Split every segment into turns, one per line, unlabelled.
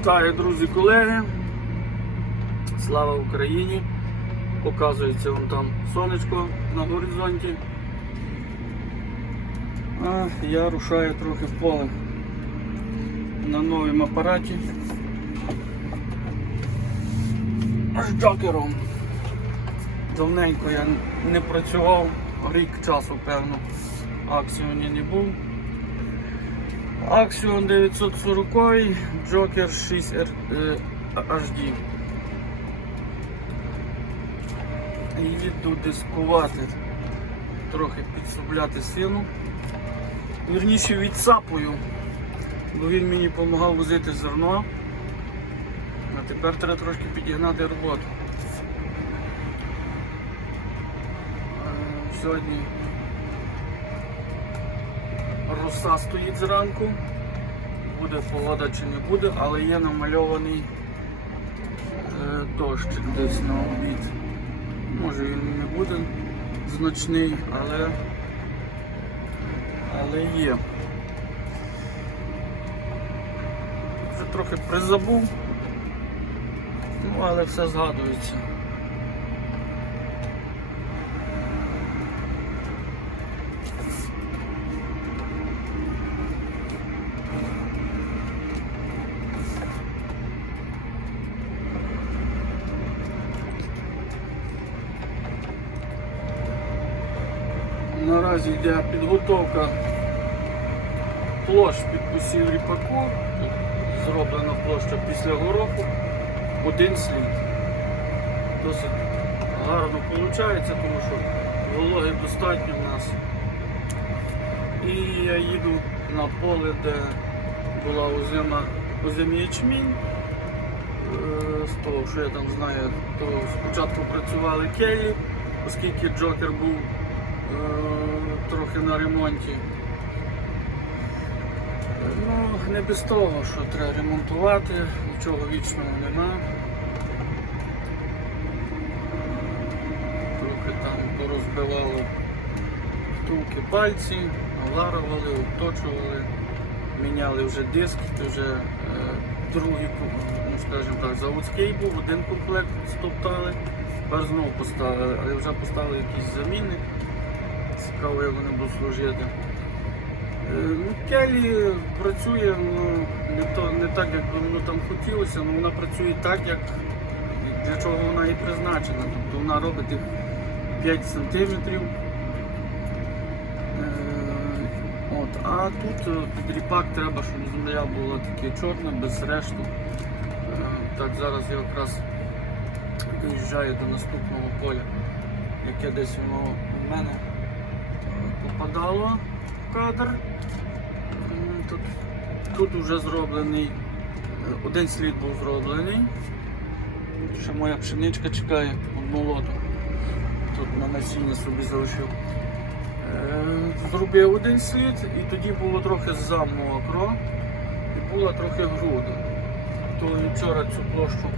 Вітаю, друзі, колеги. Слава Україні! Показується вон там сонечко на горизонті. А я рушаю трохи в поле на новому апараті. З джокером. Давненько я не працював, рік часу, певно, акціоні не був. Axion 940, Joker 6 R, HD. Їду дискувати, трохи підсобляти сину. Вірніше відсапую, бо він мені допомагав возити зерно. А тепер треба трошки підігнати роботу. Е, Сьогодні роса стоїть зранку. Буде погода чи не буде, але є намальований е, дощик десь на обід. Може він не буде значний, але, але є. Вже трохи призабув, ну але все згадується. Наразі йде підготовка площ під посів ріпаку. Зроблена площа після гороху. Один слід. Досить гарно виходить, тому що вологи достатньо в нас. І я їду на поле, де була озима, озимий ячмінь. Е, З того, що я там знаю, то спочатку працювали келі, оскільки Джокер був трохи на ремонті. Ну, не без того, що треба ремонтувати, нічого вічного нема. Трохи там порозбивало втулки пальці, наварували, обточували, міняли вже диск, вже е, другий, ну скажімо так, заводський був, один комплект стоптали, тепер знову поставили, але вже поставили якийсь замінник. Цікаво, як вони будуть служити. Е, Ну, Келі працює ну, не, то, не так, як воно там хотілося, але вона працює так, як для чого вона і призначена. Тобто вона робить їх 5 сантиметрів. Е, От, а тут е, під ріпак треба, щоб земля була таке чорна, без решту. Так, зараз я якраз доїжджаю до наступного поля, яке десь воно в мене попадало в кадр. Тут, тут вже зроблений, е, один слід був зроблений. Ще моя пшеничка чекає одну лоту. Тут на насіння собі залишив. Е, Зробив один слід і тоді було трохи замокро і була трохи груда. То вчора цю площу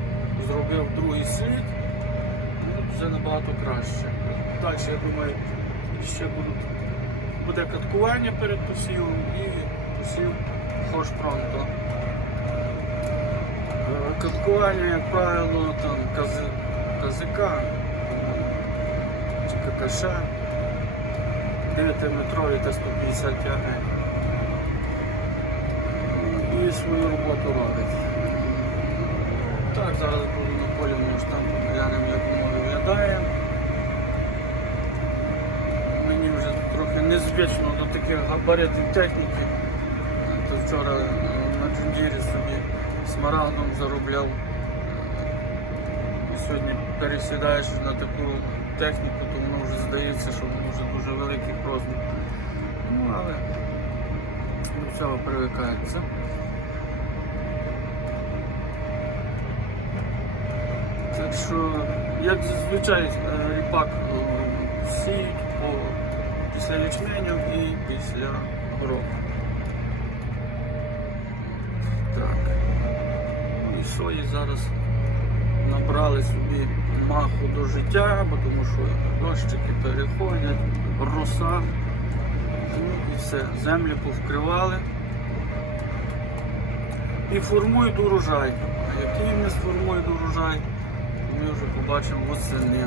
зробив другий слід, ну, вже набагато краще. Далі, я думаю, ще будуть, буде каткування перед посівом і посів хош пронто. Е, Каткування, як правило, там казика чи какаша 9-метрові та 150 тяги. І свою роботу робить. Так, зараз буду на полі, може там глянемо, як воно виглядає. Мені вже трохи незвично до таких габаритів техніки. То вчора е, на джундірі собі смарагдом заробляв. І сьогодні пересідаєш на таку техніку, то воно вже здається, що воно вже дуже великий розмір. Ну, але до цього привикається. Так що, як зазвичай е, ріпак е, сіють по, після ячменю і після гороху. Так. Ну і сої зараз набрали собі маху до життя, бо тому що дощики переходять, роса. Ну і все, землі повкривали. і формують урожай. А який не сформують урожай, ми вже побачимо восени.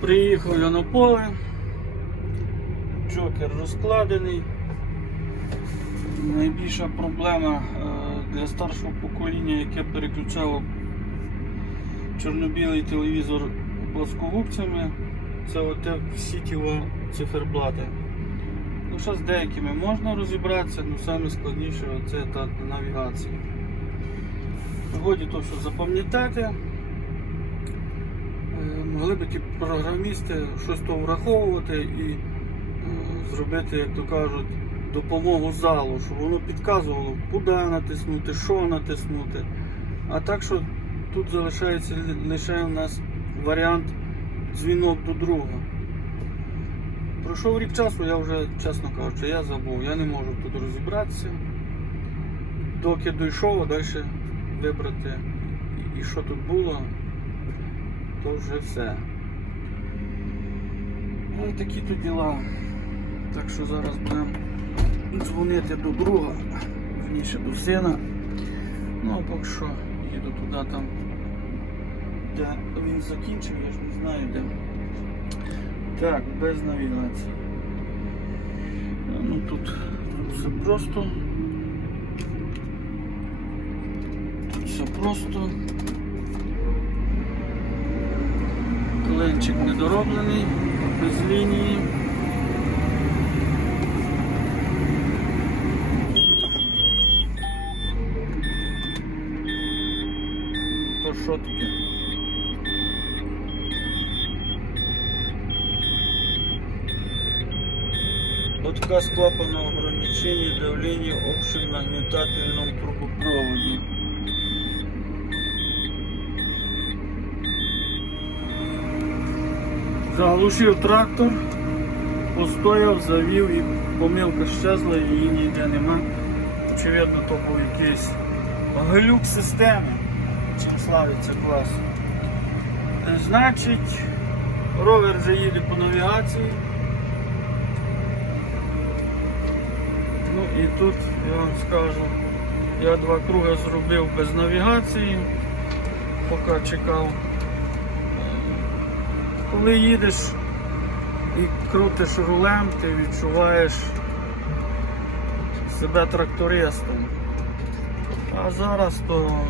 Приїхав я на поле, джокер розкладений. Найбільша проблема е, для старшого покоління, яке переключало чорно-білий телевізор плоскогубцями, це оте всі ті о циферблати. Ну, з деякими можна розібратися, але саме складніше це та навігація. Годі то, що запам'ятати, могли б ті програмісти щось то враховувати і е, зробити, як то кажуть, допомогу залу, щоб воно підказувало, куди натиснути, що натиснути. А так що тут залишається лише у нас варіант дзвінок до друга. Пройшов рік часу, я вже, чесно кажучи, я забув, я не можу тут розібратися. Доки дійшов, а далі вибрати і що тут було, то вже все. Ось такі тут діла. Так що зараз будемо дзвонити до друга, вірніше до сина. Ну а поки що їду туди там, де він закінчив, я ж не знаю де. Так, без навігації. Ну тут все просто. Тут все просто. Клинчик недороблений, без лінії. То що таке? Отказ клапана ограничения давления общем нагнетательном трубопроводе. Заглушив трактор, постояв, завів і помилка щезла, її ніде нема. Очевидно, то був якийсь глюк системи, чим славиться клас. Значить, ровер вже їде по навігації. Ну і тут я вам скажу, я два круги зробив без навігації, поки чекав. Коли їдеш і крутиш рулем, ти відчуваєш себе трактористом. А зараз то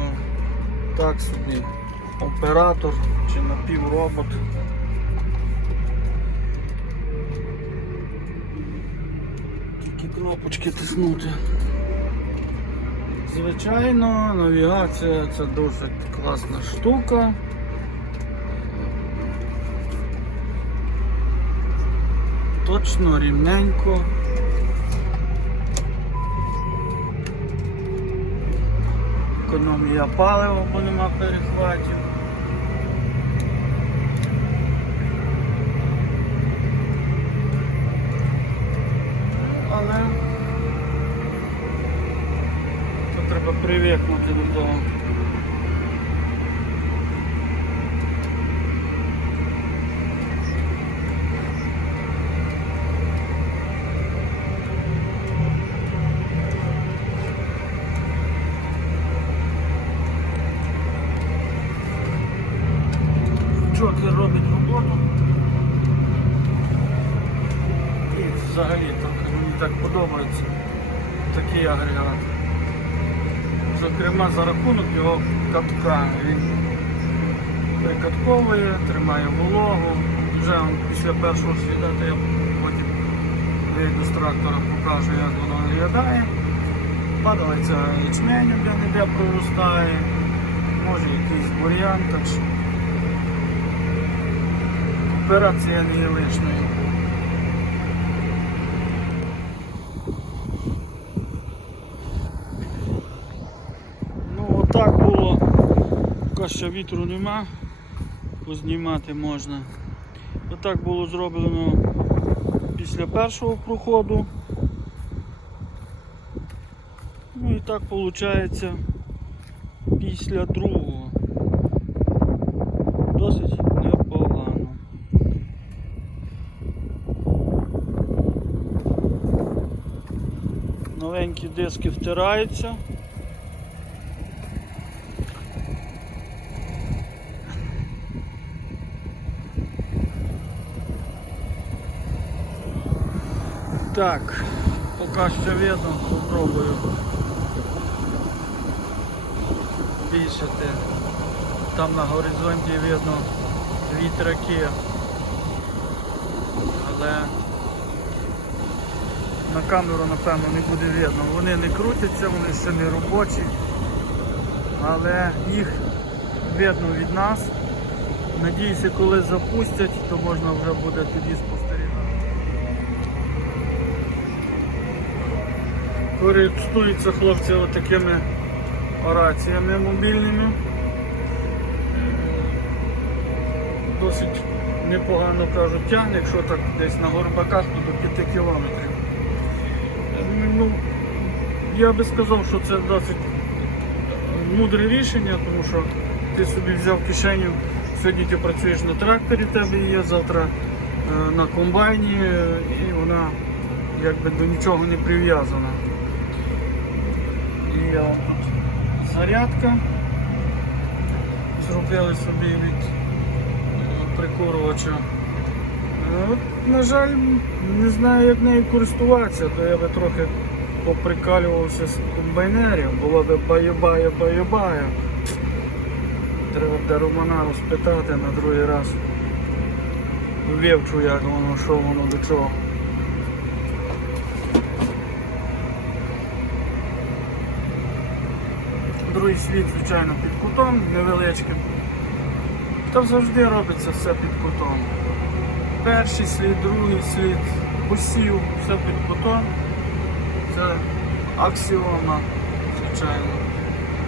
так собі оператор чи напівробот. Тільки кнопочки тиснути. Звичайно, навігація це досить класна штука. Точно, рівненько. Економія палива, бо нема перехватів. Але то треба привикнути до того. Такий агрегат. Зокрема, за рахунок його катка. Він прикатковує, тримає вологу. Вже після першого світати я потім вийду з трактора, покажу, як воно виглядає. Падалиця ячменю де-не-де проростає, може якийсь бур'ян, так що операція не є лишньою. Ну отак було, поки що вітру нема, познімати можна. Отак було зроблено після першого проходу. Ну і так виходить після другого. Досить непогано. Новенькі диски втираються. Так, поки що видно, попробую збільшити. Там на горизонті видно вітряки. Але на камеру напевно не буде видно. Вони не крутяться, вони ще не робочі, але їх видно від нас. Надіюся, коли запустять, то можна вже буде тоді спостерігати. Користуються хлопці отакими ораціями мобільними. Досить непогано кажуть тягне, якщо так десь на горбаках, то до 5 кілометрів. Ну, я би сказав, що це досить мудре рішення, тому що ти собі взяв кишеню, сьогодні ти працюєш на тракторі, тебе є, завтра е, на комбайні, і вона якби до нічого не прив'язана. Я тут зарядка. Зробили собі від е, прикурювача. Е, От, на жаль, не знаю, як нею користуватися, то я би трохи поприкалювався з комбайнерів, було би баю-баю, баю-баю. Треба буде Романа розпитати на другий раз. Вивчу, як воно, що воно до чого. Другий слід, звичайно, під кутом невеличким. Та завжди робиться все під кутом. Перший слід, другий слід, посів, все під кутом. Це аксіома, звичайно.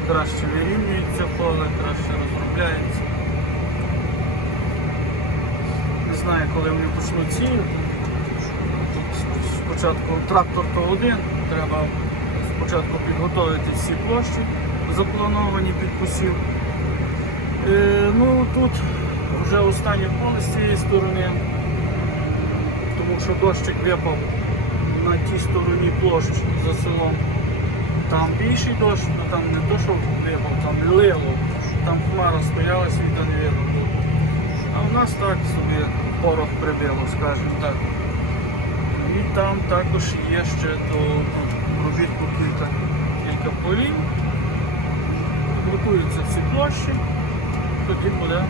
Краще вирівнюється поле, краще розробляється. Не знаю, коли вони почнуть сіяти. Спочатку трактор то один, треба спочатку підготувати всі площі, заплановані під посів. Е, ну тут вже останнє поле з цієї сторони, тому що дощик випав на тій стороні площ за селом. Там більший дощ, ну там не то, що випав, там лило, там хмара стояла, світа не видно було. А в нас так собі порох прибило, скажімо так. І там також є ще то робітку кілька, кілька полів. Готуються всі площі, тоді буде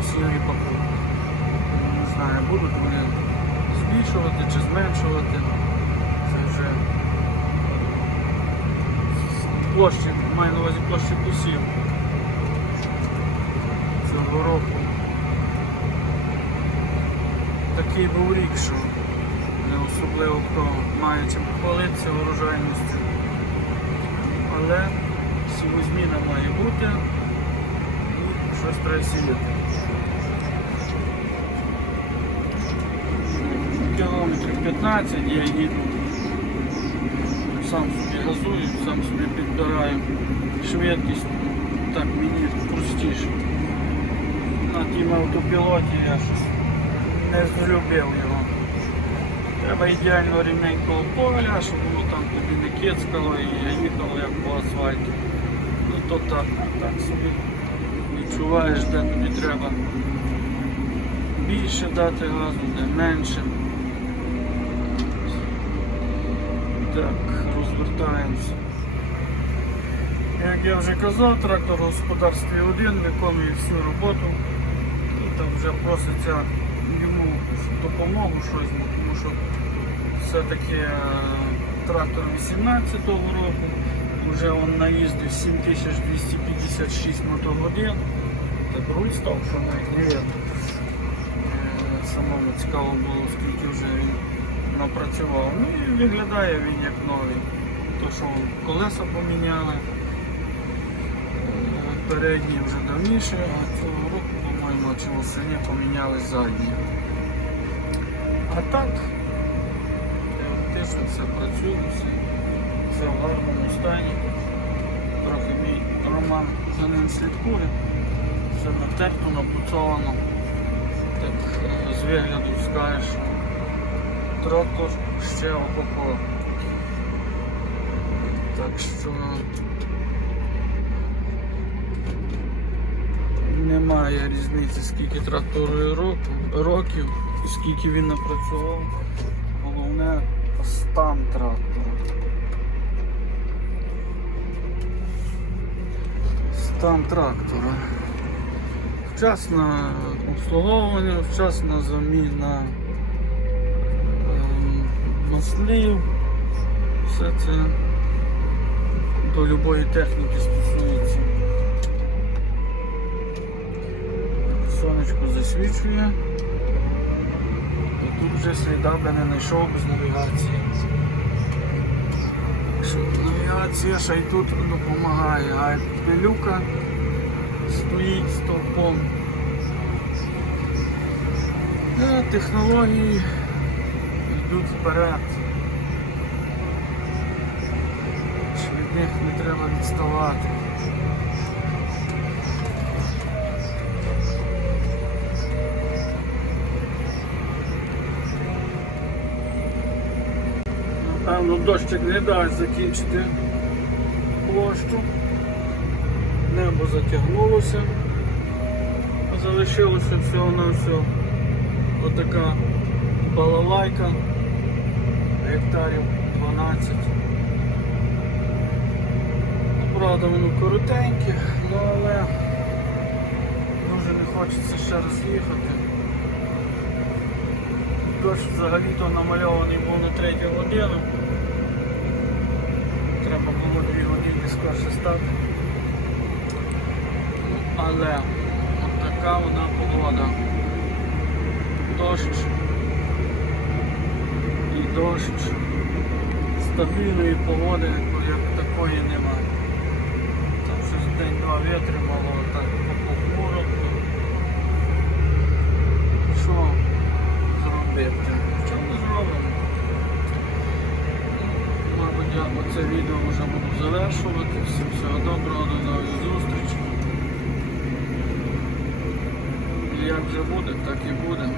усі ріпаку. Не знаю, будуть вони збільшувати чи зменшувати. Це вже площі, маю на увазі площі посів цього року. Такий був рік, що не особливо хто має чим хвалитися урожайністю. Але сівозміна має бути і щось треба сіяти. Кілометрів 15 я їду, сам собі газую, сам собі підбираю швидкість, так мені простіше. На тім автопілоті я не злюбив його. Треба ідеально рівненького поля, щоб воно там тобі не кицкало і я їхав як по асфальту. То так, так собі відчуваєш, де тобі треба більше дати газу, де менше. Так, розвертаємося. Як я вже казав, трактор в господарстві один виконує всю роботу. І там вже проситься йому допомогу щось, тому що все-таки е, трактор 18-го року, вже він наїздив 7256 мотогодин. Так руль став, що навіть не видно. Е, Самому цікаво було, скільки вже він напрацював. Ну і виглядає він як новий. То що колеса поміняли. Е, Передні вже давніше, а цього року, по-моєму, чи восені поміняли задні. А так, теоретично все працює, все, в гарному стані. Трохи мій Роман за ним слідкує. Все натерто, напуцовано. Так е, з вигляду скажеш, що трактор ще ого. Так що немає різниці, скільки трактору років скільки він напрацював. Головне стан трактора. Стан трактора. Вчасне обслуговування, вчасна заміна ем, маслів. Все це до будь-якої техніки стосується. Сонечко засвічує. І тут вже сліда би не знайшов без навігації. Так що Ще й тут допомагає, а пилюка стоїть стовпом. Е, Технології йдуть вперед. Від них не треба відставати. Напевно, дощик не дасть закінчити площу. Небо затягнулося. Залишилося всього на всього отака балалайка гектарів 12. Ну, Правда, воно коротеньке, ну але дуже не хочеться ще раз їхати. Дощ взагалі-то намальований був на третю годину. Треба було дві години скорше стати. Але от така вона погода. Дощ і дощ. Стабільної погоди як такої немає. Там щось день-два вітри мало так похмуро. Що зробити? Що ми зробимо? Ну, Мабуть, я оце відео вже буду завершувати. Всім всього доброго, до нових зустрічей. І як вже буде, так і буде.